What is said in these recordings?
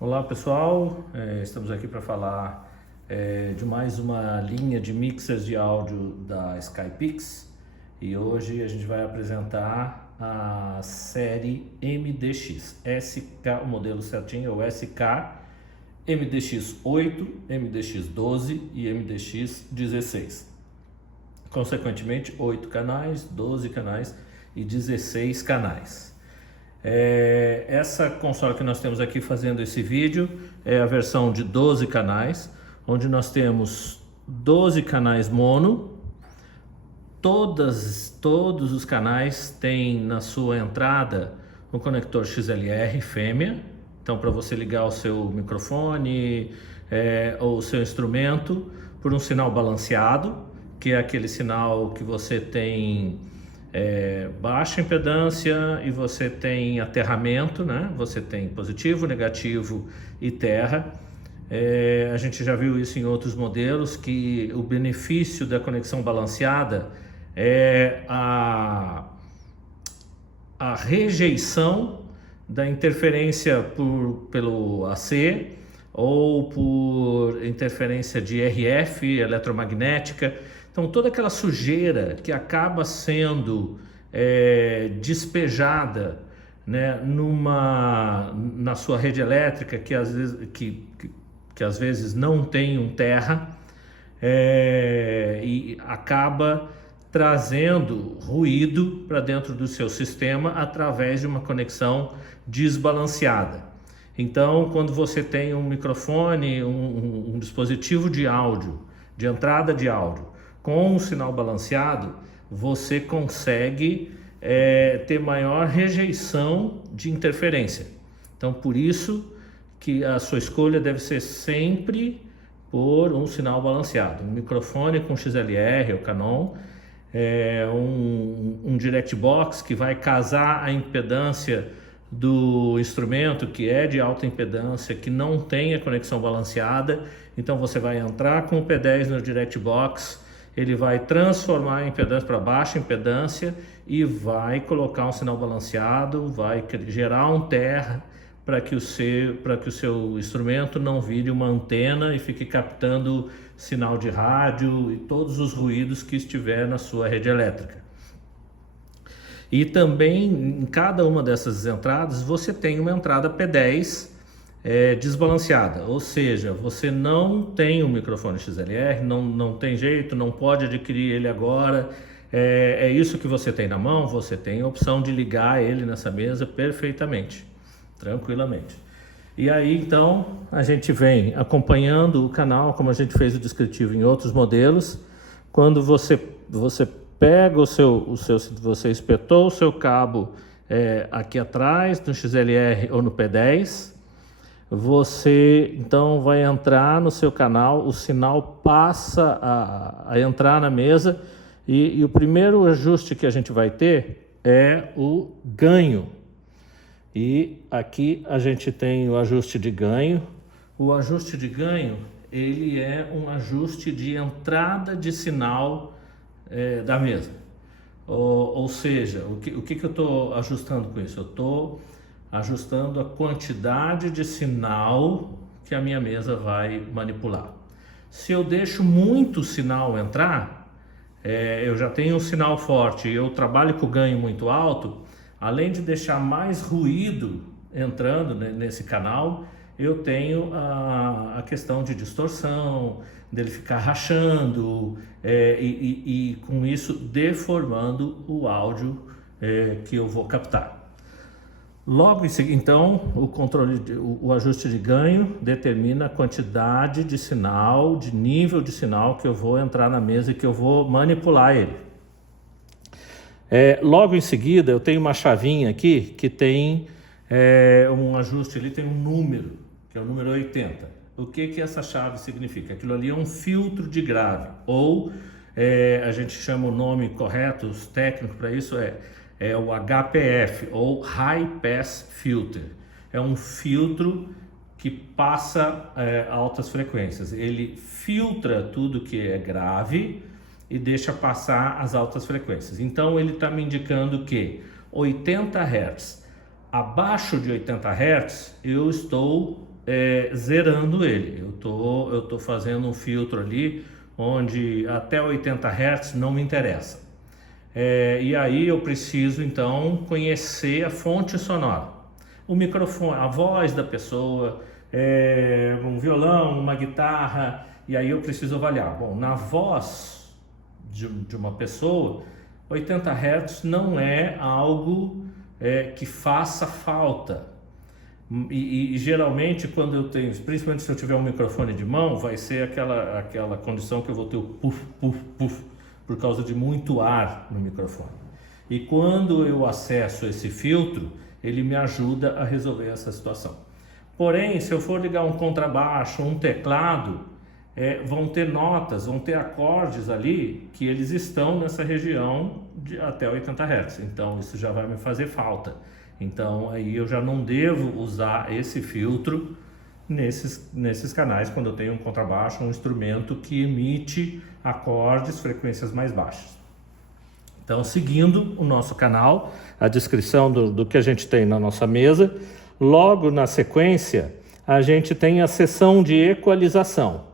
Olá pessoal, estamos aqui para falar de mais uma linha de mixers de áudio da SkyPix e hoje a gente vai apresentar a série MDX, o modelo certinho é o SK MDX8, MDX12 e MDX16. Consequentemente, 8 canais, 12 canais e 16 canais. Essa consola que nós temos aqui fazendo esse vídeo é a versão de 12 canais, onde nós temos 12 canais mono. Todos os canais têm na sua entrada um conector XLR fêmea, então para você ligar o seu microfone ou o seu instrumento por um sinal balanceado, que é aquele sinal que você tem baixa impedância e você tem aterramento, né? Você tem positivo, negativo e terra. A gente já viu isso em outros modelos, que o benefício da conexão balanceada é a rejeição da interferência pelo AC ou por interferência de RF, eletromagnética. Então toda aquela sujeira que acaba sendo despejada, né, na sua rede elétrica, que às vezes não tem um terra, e acaba trazendo ruído para dentro do seu sistema através de uma conexão desbalanceada. Então, quando você tem um microfone, um dispositivo de áudio, de entrada de áudio, com um sinal balanceado, você consegue ter maior rejeição de interferência. Então, por isso que a sua escolha deve ser sempre por um sinal balanceado. Um microfone com XLR ou Canon, um direct box que vai casar a impedância do instrumento, que é de alta impedância, que não tem a conexão balanceada. Então você vai entrar com o P10 no direct box, ele vai transformar a impedância para baixa impedância e vai colocar um sinal balanceado, vai gerar um terra para que o seu instrumento não vire uma antena e fique captando sinal de rádio e todos os ruídos que estiver na sua rede elétrica. E também em cada uma dessas entradas você tem uma entrada P10 desbalanceada, ou seja, você não tem um microfone XLR, não tem jeito, não pode adquirir ele agora, é isso que você tem na mão, você tem a opção de ligar ele nessa mesa perfeitamente, tranquilamente. E aí então a gente vem acompanhando o canal, como a gente fez o descritivo em outros modelos. Quando você pega você espetou o seu cabo aqui atrás no XLR ou no P10, você então vai entrar no seu canal, o sinal passa a entrar na mesa e o primeiro ajuste que a gente vai ter é o ganho. E aqui a gente tem o ajuste de ganho. O ajuste de ganho, ele é um ajuste de entrada de sinal da mesa. Ou seja, o que eu estou ajustando com isso? Eu estou ajustando a quantidade de sinal que a minha mesa vai manipular. Se eu deixo muito sinal entrar, eu já tenho um sinal forte e eu trabalho com ganho muito alto, além de deixar mais ruído entrando nesse canal, eu tenho a questão de distorção, dele ficar rachando e com isso deformando o áudio que eu vou captar. Logo em seguida, então, o ajuste de ganho determina a quantidade de sinal, de nível de sinal que eu vou entrar na mesa e que eu vou manipular ele. Logo em seguida, eu tenho uma chavinha aqui que tem um ajuste, ali tem um número, que é o número 80. O que essa chave significa? Aquilo ali é um filtro de grave, ou a gente chama o nome correto, os técnicos para isso é o HPF, ou High Pass Filter. É um filtro que passa altas frequências. Ele filtra tudo que é grave e deixa passar as altas frequências. Então ele está me indicando que 80 Hz, abaixo de 80 Hz, eu estou zerando ele. Eu tô fazendo um filtro ali onde até 80 Hz não me interessa. E aí eu preciso então conhecer a fonte sonora, o microfone, a voz da pessoa, um violão, uma guitarra, e aí eu preciso avaliar. Bom, na voz de uma pessoa, 80 Hz não é algo que faça falta. E geralmente quando eu tenho, principalmente se eu tiver um microfone de mão, vai ser aquela condição que eu vou ter o puff, puff, puff, por causa de muito ar no microfone. E quando eu acesso esse filtro, ele me ajuda a resolver essa situação. Porém, se eu for ligar um contrabaixo, um teclado, vão ter notas, vão ter acordes ali que eles estão nessa região de até 80 Hz. Então isso já vai me fazer falta. Então aí eu já não devo usar esse filtro nesses canais quando eu tenho um contrabaixo, um instrumento que emite acordes, frequências mais baixas. Então, seguindo o nosso canal, a descrição do que a gente tem na nossa mesa, logo na sequência a gente tem a seção de equalização.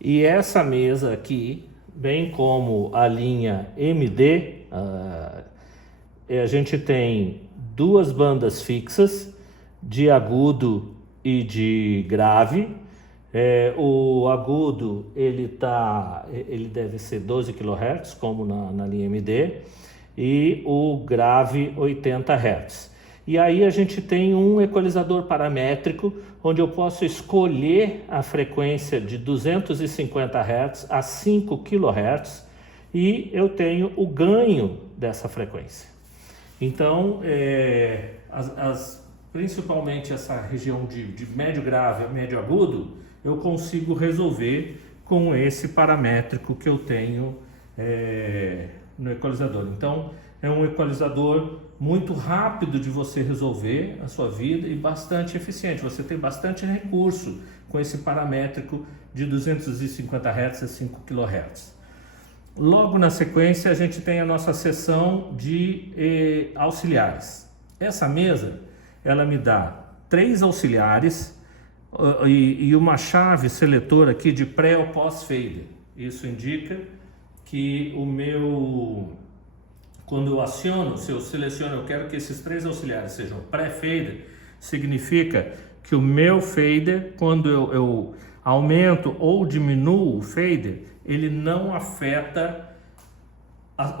E essa mesa aqui, bem como a linha MD, a gente tem duas bandas fixas de agudo e de grave. O agudo ele deve ser 12 kHz, como na linha MD, e o grave 80 Hz. E aí a gente tem um equalizador paramétrico, onde eu posso escolher a frequência de 250 Hz a 5 kHz, e eu tenho o ganho dessa frequência. Então, principalmente essa região de médio grave a médio agudo, eu consigo resolver com esse paramétrico que eu tenho no equalizador. Então, é um equalizador muito rápido de você resolver a sua vida e bastante eficiente. Você tem bastante recurso com esse paramétrico de 250 Hz a 5 kHz. Logo na sequência, a gente tem a nossa seção de auxiliares. Essa mesa, ela me dá 3 auxiliares e uma chave seletora aqui de pré ou pós-fader. Isso indica que quando eu aciono, se eu seleciono, eu quero que esses 3 auxiliares sejam pré-fader, significa que o meu fader, quando eu aumento ou diminuo o fader, ele não afeta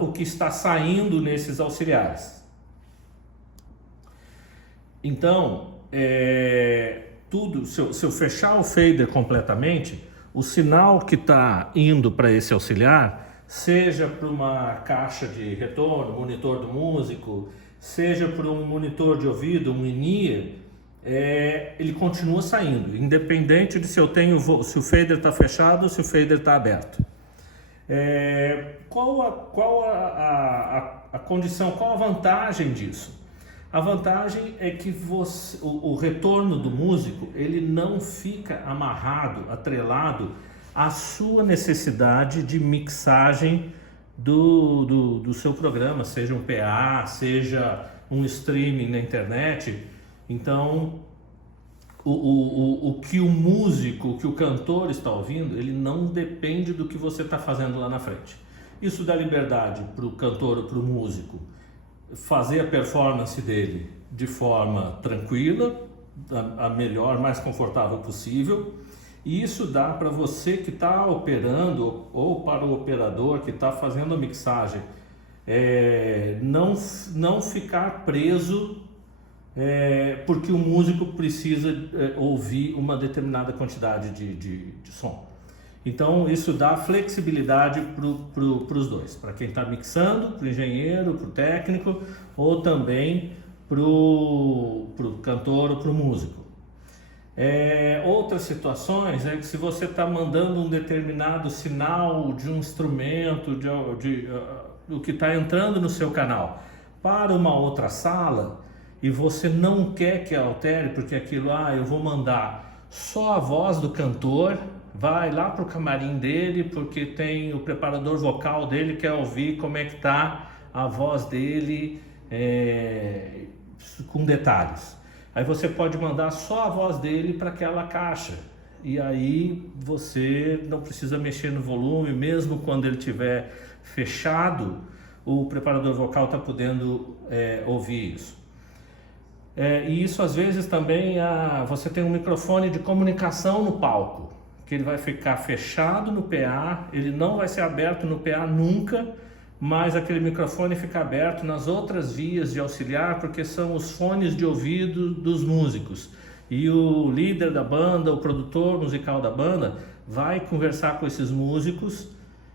o que está saindo nesses auxiliares. Então, se eu fechar o fader completamente, o sinal que está indo para esse auxiliar, seja para uma caixa de retorno, monitor do músico, seja para um monitor de ouvido, um in-ear, ele continua saindo, independente de se se o fader está fechado ou se o fader está aberto. Qual a condição, qual a vantagem disso? A vantagem é que o retorno do músico, ele não fica amarrado, atrelado à sua necessidade de mixagem do seu programa, seja um PA, seja um streaming na internet. Então, o que o músico, o que o cantor está ouvindo, ele não depende do que você está fazendo lá na frente. Isso dá liberdade para o cantor ou para o músico fazer a performance dele de forma tranquila, a melhor, mais confortável possível. E isso dá para você que está operando ou para o operador que está fazendo a mixagem não ficar preso porque o músico precisa ouvir uma determinada quantidade de som. Então isso dá flexibilidade para os dois, para quem está mixando, para o engenheiro, para o técnico, ou também para o cantor ou para o músico. Outras situações é que se você está mandando um determinado sinal de um instrumento, do que está entrando no seu canal para uma outra sala, e você não quer que altere, porque aquilo, eu vou mandar só a voz do cantor, vai lá para o camarim dele, porque tem o preparador vocal dele, quer ouvir como é que está a voz dele com detalhes. Aí você pode mandar só a voz dele para aquela caixa. E aí você não precisa mexer no volume, mesmo quando ele estiver fechado, o preparador vocal está podendo ouvir isso. E isso às vezes também você tem um microfone de comunicação no palco, que ele vai ficar fechado no PA, ele não vai ser aberto no PA nunca, mas aquele microfone fica aberto nas outras vias de auxiliar, porque são os fones de ouvido dos músicos. E o líder da banda, o produtor musical da banda, vai conversar com esses músicos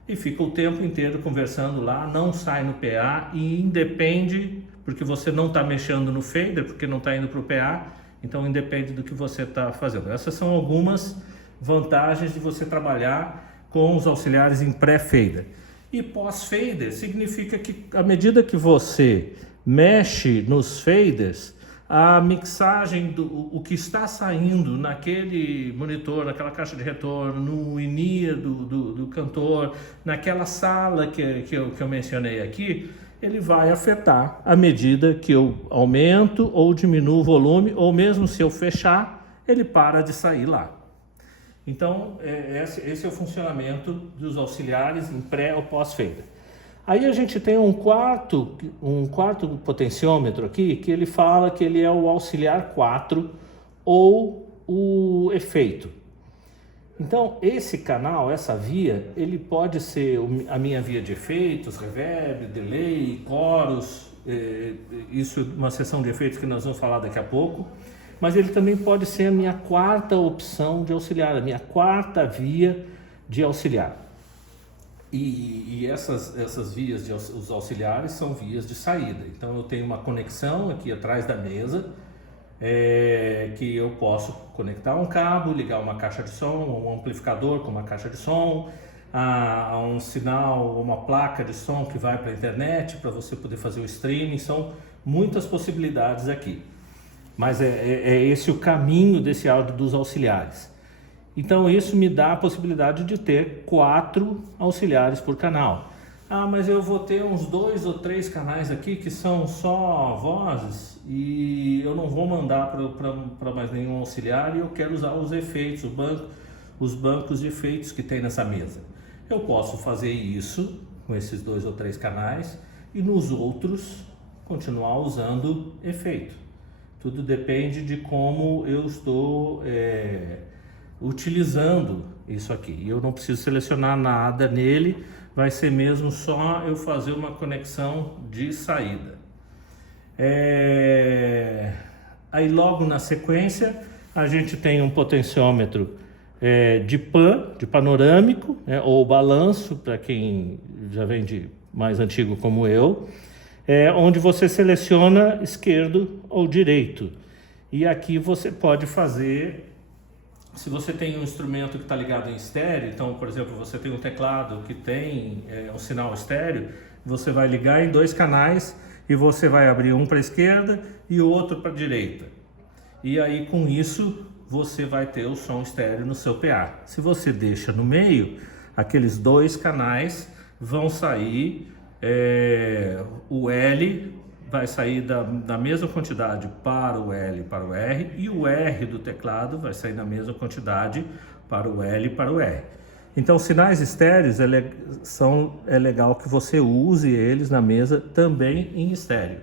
e fica o tempo inteiro conversando lá, não sai no PA e independe, porque você não está mexendo no fader, porque não está indo para o PA, então independe do que você está fazendo. Essas são algumas vantagens de você trabalhar com os auxiliares em pré-fader. E pós-fader significa que à medida que você mexe nos faders, a mixagem o que está saindo naquele monitor, naquela caixa de retorno, no in-ear do cantor, naquela sala que eu mencionei aqui, ele vai afetar à medida que eu aumento ou diminuo o volume, ou mesmo se eu fechar, ele para de sair lá. Então, esse é o funcionamento dos auxiliares em pré ou pós-fader. Aí a gente tem um quarto potenciômetro aqui, que ele fala que ele é o auxiliar 4 ou o efeito. Então, esse canal, essa via, ele pode ser a minha via de efeitos, reverb, delay, chorus, isso é uma seção de efeitos que nós vamos falar daqui a pouco, mas ele também pode ser a minha quarta opção de auxiliar, a minha quarta via de auxiliar. E essas vias, os auxiliares, são vias de saída. Então eu tenho uma conexão aqui atrás da mesa, que eu posso conectar um cabo, ligar uma caixa de som, um amplificador com uma caixa de som, a um sinal, uma placa de som que vai para a internet para você poder fazer o streaming. São muitas possibilidades aqui, mas é esse o caminho desse áudio dos auxiliares. Então isso me dá a possibilidade de ter 4 auxiliares por canal. Mas eu vou ter uns 2 ou 3 canais aqui que são só vozes e eu não vou mandar para mais nenhum auxiliar, e eu quero usar os efeitos, os bancos de efeitos que tem nessa mesa. Eu posso fazer isso com esses 2 ou 3 canais e nos outros continuar usando efeito. Tudo depende de como eu estou utilizando isso aqui. Eu não preciso selecionar nada nele, vai ser mesmo só eu fazer uma conexão de saída. Aí logo na sequência a gente tem um potenciômetro de pan, de panorâmico, ou balanço, para quem já vem de mais antigo como eu, onde você seleciona esquerdo ou direito. E aqui você pode fazer, se você tem um instrumento que está ligado em estéreo, então, por exemplo, você tem um teclado que tem um sinal estéreo, você vai ligar em 2 canais e você vai abrir um para a esquerda e o outro para a direita. E aí, com isso, você vai ter o som estéreo no seu PA. Se você deixa no meio, aqueles 2 canais vão sair, o L vai sair da mesma quantidade para o L e para o R, e o R do teclado vai sair da mesma quantidade para o L e para o R. Então, sinais estéreos é legal que você use eles na mesa também em estéreo.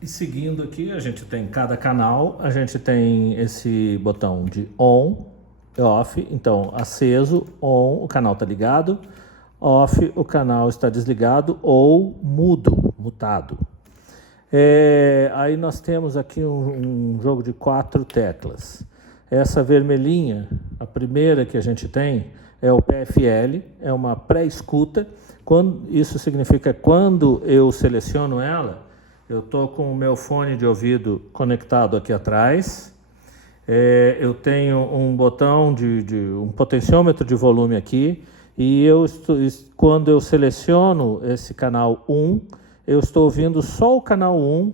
E seguindo aqui, a gente tem cada canal, a gente tem esse botão de on e off. Então, aceso, on, o canal está ligado; off, o canal está desligado ou mutado. Aí nós temos aqui um jogo de 4 teclas. Essa vermelhinha, a primeira que a gente tem, é o PFL, é uma pré-escuta. Isso significa que quando eu seleciono ela, eu estou com o meu fone de ouvido conectado aqui atrás. Eu tenho um botão um potenciômetro de volume aqui. E quando eu seleciono esse canal 1, eu estou ouvindo só o canal 1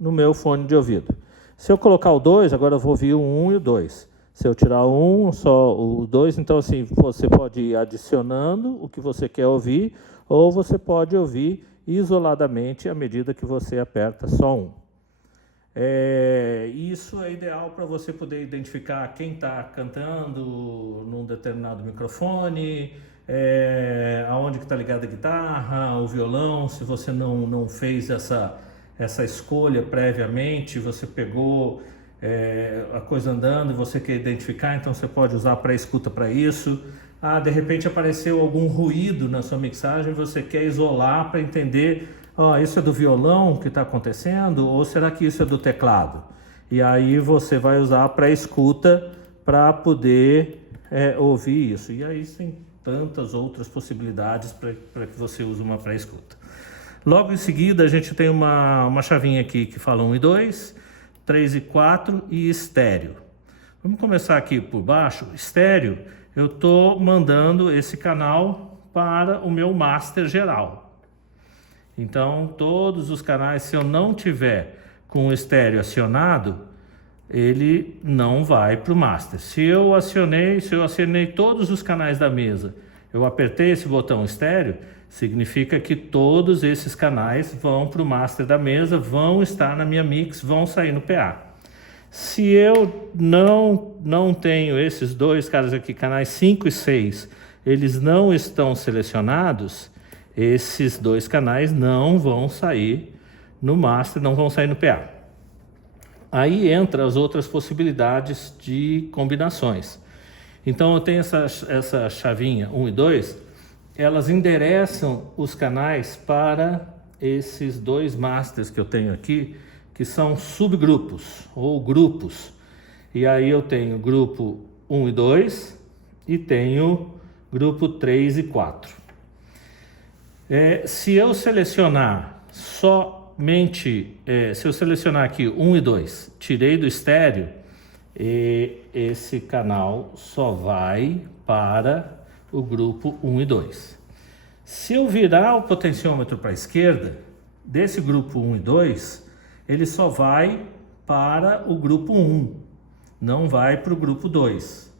no meu fone de ouvido. Se eu colocar o 2, agora eu vou ouvir o 1 e o 2. Se eu tirar o 1, só o 2, então assim, você pode ir adicionando o que você quer ouvir, ou você pode ouvir isoladamente à medida que você aperta só 1. Isso é ideal para você poder identificar quem está cantando num determinado microfone, aonde que está ligada a guitarra, o violão. Se você não fez essa escolha previamente, você pegou a coisa andando e você quer identificar, então você pode usar para escuta para isso. De repente apareceu algum ruído na sua mixagem, você quer isolar para entender, isso é do violão que está acontecendo ou será que isso é do teclado? E aí você vai usar para escuta para poder ouvir isso. E aí tem tantas outras possibilidades para que você use uma para escuta. Logo em seguida a gente tem uma chavinha aqui que fala 1 e 2, 3 e 4 e estéreo. Vamos começar aqui por baixo. Estéreo, eu estou mandando esse canal para o meu master geral. Então todos os canais, se eu não tiver com o estéreo acionado, ele não vai para o master. Se eu acionei todos os canais da mesa, eu apertei esse botão estéreo, significa que todos esses canais vão para o master da mesa, vão estar na minha mix, vão sair no PA. Se eu não tenho esses dois caras aqui, canais 5 e 6, eles não estão selecionados, esses dois canais não vão sair no master, não vão sair no PA. Aí entra as outras possibilidades de combinações. Então eu tenho essa chavinha 1 e 2, elas endereçam os canais para esses dois masters que eu tenho aqui, que são subgrupos ou grupos. E aí eu tenho grupo 1 e 2 e tenho grupo 3 e 4. Se eu selecionar somente, se eu selecionar aqui 1 e 2, tirei do estéreo, esse canal só vai para o grupo 1 e 2. Se eu virar o potenciômetro para a esquerda, desse grupo 1 e 2, ele só vai para o grupo 1, não vai para o grupo 2.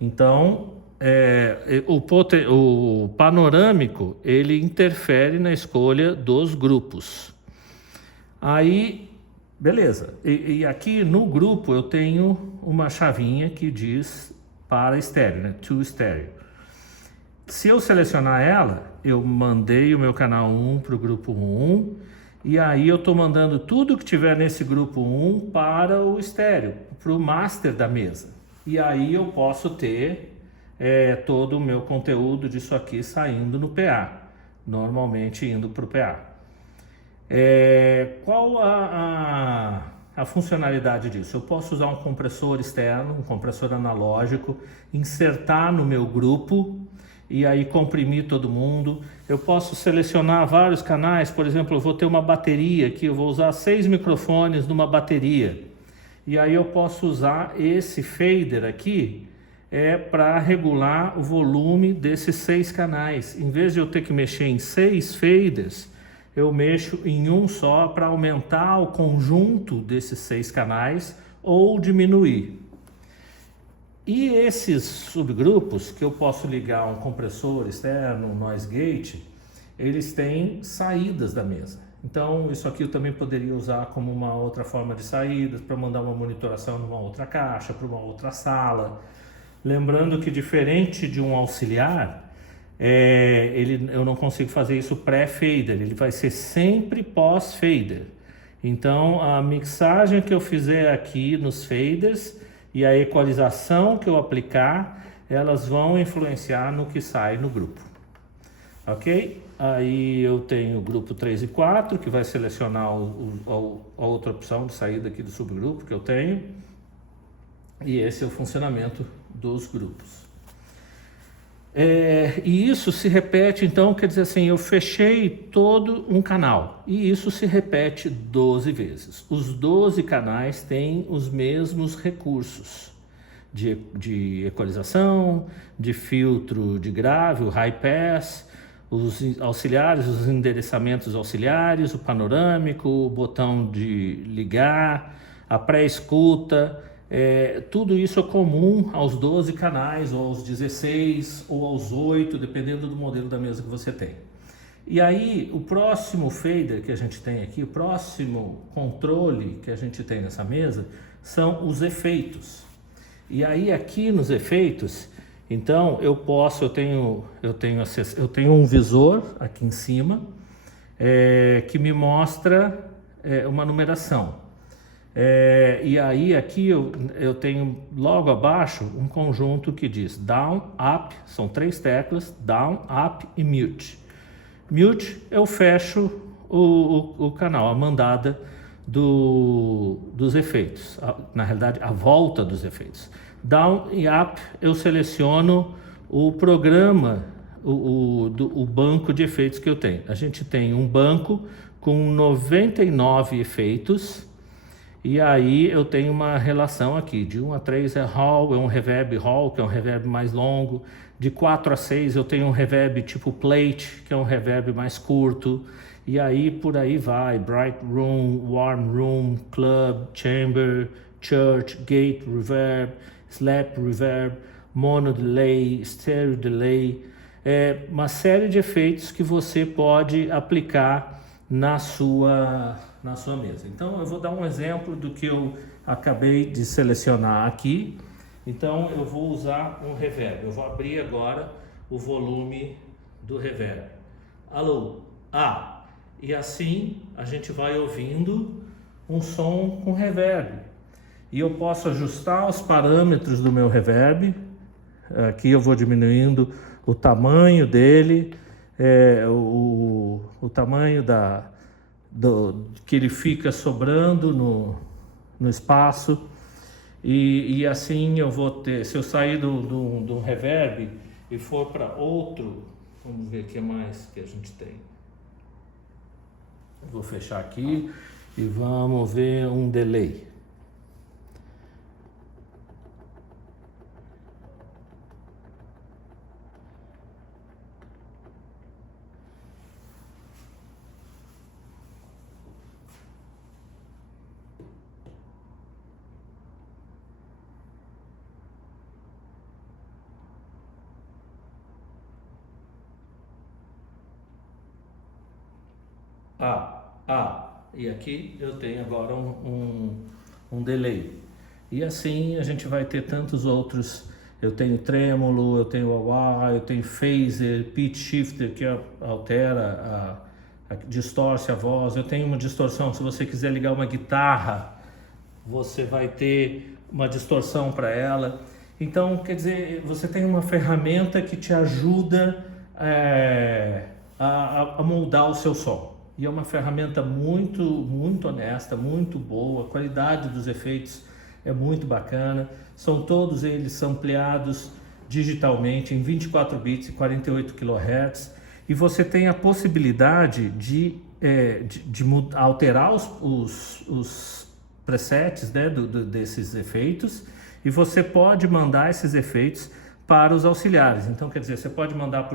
Então, o panorâmico, ele interfere na escolha dos grupos. Aí, beleza. E aqui no grupo eu tenho uma chavinha que diz para estéreo, né? To estéreo. Se eu selecionar ela, eu mandei o meu canal 1 para o grupo 1, e aí eu estou mandando tudo que tiver nesse grupo 1 para o estéreo, para o master da mesa. E aí eu posso ter todo o meu conteúdo disso aqui saindo no PA, normalmente indo para o PA. Qual a funcionalidade disso? Eu posso usar um compressor externo, um compressor analógico, insertar no meu grupo e aí comprimir todo mundo. Eu posso selecionar vários canais, por exemplo, eu vou ter uma bateria aqui, eu vou usar 6 microfones numa bateria. E aí eu posso usar esse fader aqui para regular o volume desses 6 canais. Em vez de eu ter que mexer em 6 faders, eu mexo em um só para aumentar o conjunto desses 6 canais ou diminuir. E esses subgrupos, que eu posso ligar um compressor externo, um noise gate, eles têm saídas da mesa. Então isso aqui eu também poderia usar como uma outra forma de saídas, para mandar uma monitoração numa outra caixa, para uma outra sala. Lembrando que diferente de um auxiliar, eu não consigo fazer isso pré-fader, ele vai ser sempre pós-fader. Então a mixagem que eu fizer aqui nos faders e a equalização que eu aplicar, elas vão influenciar no que sai no grupo. Ok? Aí eu tenho o grupo 3 e 4, que vai selecionar a outra opção de saída aqui do subgrupo que eu tenho. E esse é o funcionamento dos grupos. E isso se repete, então, quer dizer assim, eu fechei todo um canal. E isso se repete 12 vezes. Os 12 canais têm os mesmos recursos de equalização, de filtro de grave, o high pass, os auxiliares, os endereçamentos auxiliares, o panorâmico, o botão de ligar, a pré-escuta. Tudo isso é comum aos 12 canais, ou aos 16, ou aos 8, dependendo do modelo da mesa que você tem. E aí, o próximo fader que a gente tem aqui, o próximo controle que a gente tem nessa mesa, são os efeitos. E aí, aqui nos efeitos, então, eu tenho um visor aqui em cima, que me mostra uma numeração. E aí aqui eu tenho logo abaixo um conjunto que diz down, up, são 3 teclas, down, up e mute. Mute, eu fecho o canal, a mandada dos efeitos, na realidade a volta dos efeitos. Down e up, eu seleciono o programa, o banco de efeitos que eu tenho. A gente tem um banco com 99 efeitos, e aí eu tenho uma relação aqui, de 1 a 3 é hall, é um reverb hall, que é um reverb mais longo. De 4 a 6 eu tenho um reverb tipo plate, que é um reverb mais curto. E aí por aí vai, bright room, warm room, club, chamber, church, gate reverb, slap reverb, mono delay, stereo delay. Uma série de efeitos que você pode aplicar na sua mesa. Então eu vou dar um exemplo do que eu acabei de selecionar aqui. Então eu vou usar um reverb. Eu vou abrir agora o volume do reverb. Alô, e assim a gente vai ouvindo um som com reverb. E eu posso ajustar os parâmetros do meu reverb. Aqui eu vou diminuindo o tamanho dele, o tamanho que ele fica sobrando no espaço, e assim eu vou ter, se eu sair do reverb e for para outro, vamos ver o que mais que a gente tem. Eu vou fechar aqui e vamos ver um delay. E aqui eu tenho agora um delay. E assim a gente vai ter tantos outros. Eu tenho trêmulo, eu tenho wah, eu tenho phaser, pitch shifter, que altera, distorce a voz. Eu tenho uma distorção, se você quiser ligar uma guitarra, você vai ter uma distorção para ela. Então, quer dizer, você tem uma ferramenta que te ajuda a moldar o seu som. E é uma ferramenta muito, muito honesta, muito boa. A qualidade dos efeitos é muito bacana. São todos eles ampliados digitalmente em 24 bits e 48 kHz. E você tem a possibilidade de alterar os presets, né, desses efeitos. E você pode mandar esses efeitos para os auxiliares. Então, quer dizer, você pode mandar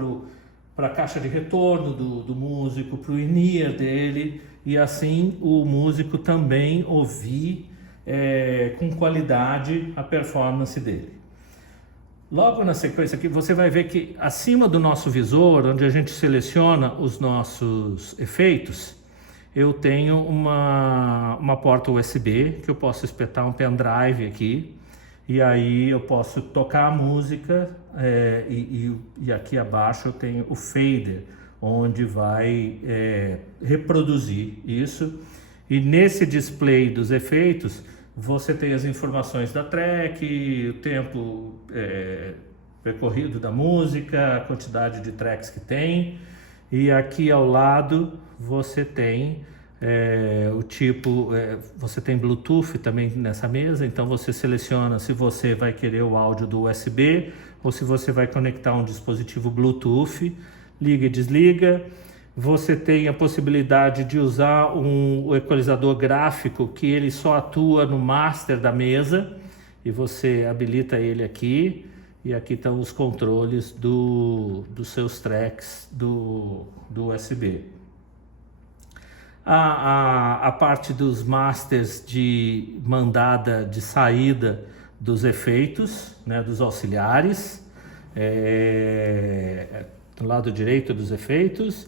para a caixa de retorno do músico, para o in-ear dele, e assim o músico também ouvir com qualidade a performance dele. Logo na sequência aqui, você vai ver que acima do nosso visor, onde a gente seleciona os nossos efeitos, eu tenho uma porta USB, que eu posso espetar um pendrive aqui, e aí eu posso tocar a música, e aqui abaixo eu tenho o fader, onde vai reproduzir isso. E nesse display dos efeitos, você tem as informações da track, o tempo percorrido da música, a quantidade de tracks que tem. E aqui ao lado você tem o tipo, você tem Bluetooth também nessa mesa, então você seleciona se você vai querer o áudio do USB ou se você vai conectar um dispositivo Bluetooth, liga e desliga. Você tem a possibilidade de usar o equalizador gráfico, que ele só atua no master da mesa, e você habilita ele aqui, e aqui estão os controles dos seus tracks do USB. A parte dos masters de mandada de saída dos efeitos, né, dos auxiliares, do lado direito dos efeitos.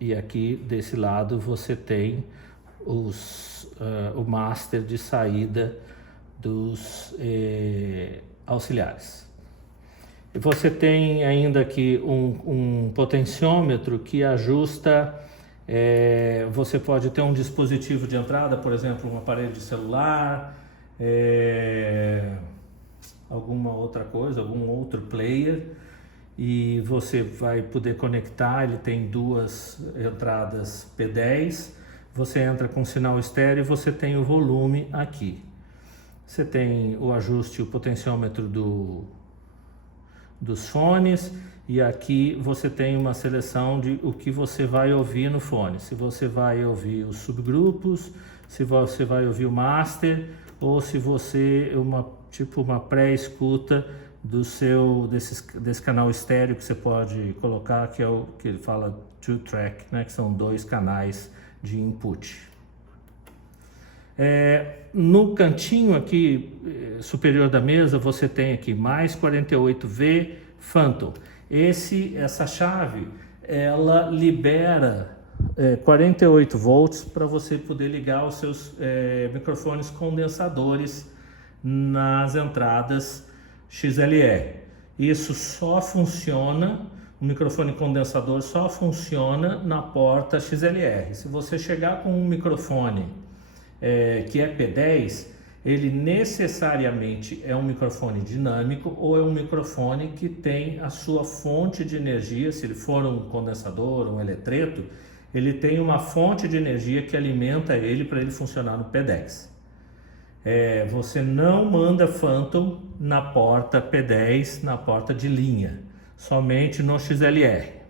E aqui desse lado você tem o master de saída dos auxiliares. E você tem ainda aqui um potenciômetro que ajusta. Você pode ter um dispositivo de entrada, por exemplo, um aparelho de celular, alguma outra coisa, algum outro player, e você vai poder conectar. Ele tem duas entradas P10, você entra com sinal estéreo e você tem o volume aqui. Você tem o ajuste, o potenciômetro dos fones, e aqui você tem uma seleção de o que você vai ouvir no fone. Se você vai ouvir os subgrupos, se você vai ouvir o master, ou se você uma pré-escuta desse canal estéreo que você pode colocar, que é o que ele fala two track, né, que são 2 canais de input. No cantinho aqui superior da mesa você tem aqui mais 48V Phantom. Essa chave ela libera 48 volts para você poder ligar os seus microfones condensadores nas entradas XLR. Isso só funciona, o microfone condensador só funciona na porta XLR. Se você chegar com um microfone que é P10, ele necessariamente é um microfone dinâmico ou é um microfone que tem a sua fonte de energia. Se ele for um condensador, um eletreto, ele tem uma fonte de energia que alimenta ele para ele funcionar no P10. Você não manda Phantom na porta P10, na porta de linha, somente no XLR.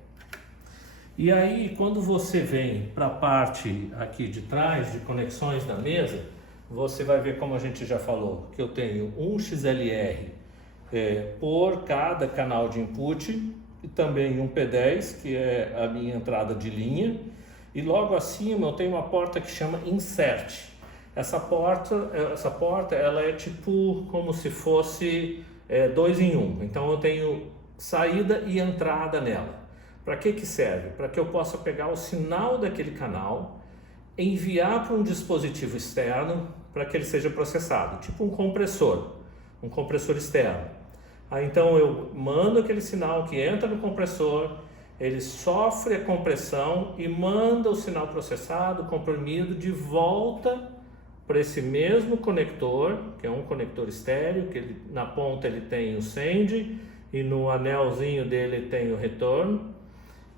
E aí, quando você vem para a parte aqui de trás, de conexões da mesa, você vai ver, como a gente já falou, que eu tenho um XLR por cada canal de input, e também um P10, que é a minha entrada de linha, e logo acima eu tenho uma porta que chama Insert. Essa porta ela é tipo como se fosse 2 em 1, então eu tenho saída e entrada nela. Para que serve? Para que eu possa pegar o sinal daquele canal, enviar para um dispositivo externo para que ele seja processado, tipo um compressor externo. Então eu mando aquele sinal que entra no compressor, ele sofre a compressão e manda o sinal processado, comprimido, de volta para esse mesmo conector, que é um conector estéreo, que na ponta ele tem o send e no anelzinho dele tem o return,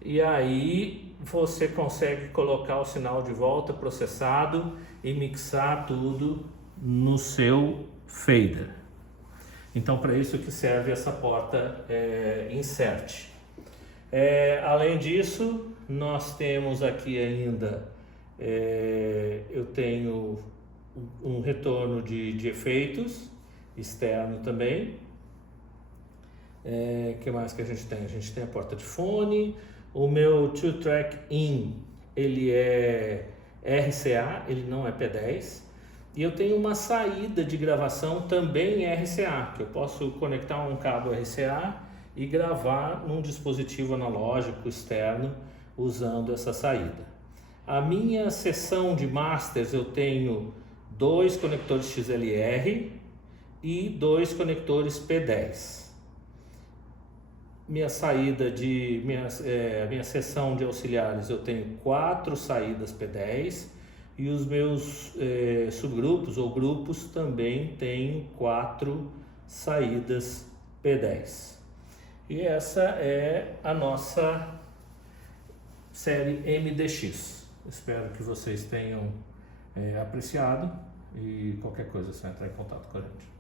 e aí você consegue colocar o sinal de volta processado e mixar tudo no seu fader. Então, para isso que serve essa porta Insert. Além disso, nós temos aqui ainda, eu tenho um retorno de efeitos externo também. Que mais que a gente tem? A gente tem a porta de fone. O meu two track in, ele é RCA, ele não é P10. E eu tenho uma saída de gravação também RCA, que eu posso conectar um cabo RCA e gravar num dispositivo analógico externo usando essa saída. A minha seção de masters, eu tenho 2 conectores XLR e 2 conectores P10. Minha seção de auxiliares, eu tenho 4 saídas P10 e os meus subgrupos ou grupos também têm 4 saídas P10. E essa é a nossa série MDX. Espero que vocês tenham apreciado, e qualquer coisa é só entrar em contato com a gente.